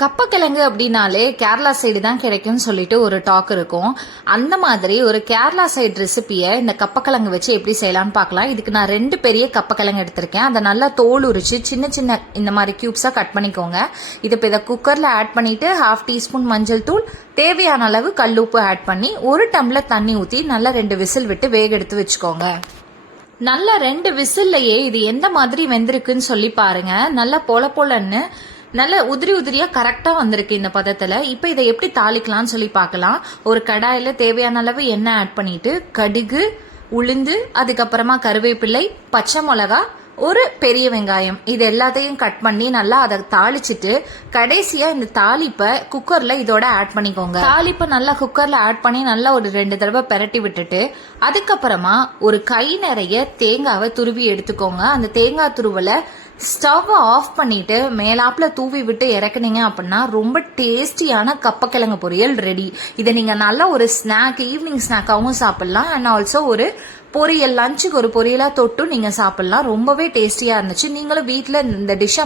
கப்பக்கிழங்கு அப்படின்னாலே கேரளா சைடு தான் கிடைக்கும்னு சொல்லிட்டு ஒரு டாக் இருக்கும். அந்த மாதிரி ஒரு கேரளா சைடு ரெசிபியை இந்த கப்பக்கிழங்கு வச்சு எப்படி செய்யலாம்னு பார்க்கலாம். இதுக்கு நான் 2 பெரிய கப்பக்கிழங்கு எடுத்திருக்கேன். அதை நல்லா தோல் உரிச்சு சின்ன சின்ன இந்த மாதிரி கியூப்ஸா கட் பண்ணிக்கோங்க. இதை குக்கர்ல ஆட் பண்ணிட்டு 1/2 டீஸ்பூன் மஞ்சள் தூள், தேவையான அளவு கல்லுப்பு ஆட் பண்ணி 1 டம்ளர் தண்ணி ஊற்றி நல்லா 2 விசில் விட்டு வேக எடுத்து வச்சுக்கோங்க. நல்லா 2 விசில்லையே இது எந்த மாதிரி வெந்திருக்குன்னு சொல்லி பாருங்க. நல்லா பொலன்னு நல்ல உதிரியா கரெக்டா வந்திருக்கு இந்த பதத்துல. இப்ப இதை எப்படி தாளிக்கலாம்னு சொல்லி பார்க்கலாம். ஒரு கடாயில தேவையான அளவு எண்ணெய் ஆட் பண்ணிட்டு கடுகு, உளுந்து, அதுக்கப்புறமா கருவேப்பிள்ளை, பச்சை மிளகா, ஒரு பெரிய வெங்காயம் இது எல்லாத்தையும் கட் பண்ணி நல்லா அதை தாளிச்சிட்டு கடைசியா இந்த தாளிப்பை குக்கர்ல இதோட ஆட் பண்ணிக்கோங்க. தாளிப்பை நல்லா குக்கர்ல ஆட் பண்ணி நல்லா ஒரு 2 தடவை பெரட்டி விட்டுட்டு அதுக்கப்புறமா ஒரு கை நிறைய தேங்காவை துருவி எடுத்துக்கோங்க. அந்த தேங்காய் துருவலை ஸ்டவ் ஆஃப் பண்ணிட்டு மேலாப்புல தூவி விட்டு இறக்குனீங்க அப்படின்னா ரொம்ப டேஸ்டியான கப்பக்கிழங்கு பொரியல் ரெடி. இதை நீங்க நல்லா ஒரு ஸ்நாக், ஈவினிங் ஸ்நாக்காவும் சாப்பிடலாம். அண்ட் ஆல்சோ ஒரு பொரியல், லஞ்சுக்கு ஒரு பொரியலா தொட்டு நீங்க சாப்பிடலாம். ரொம்பவே டேஸ்டியா இருந்துச்சு. நீங்களும் வீட்டுல இந்த டிஷ்ஷை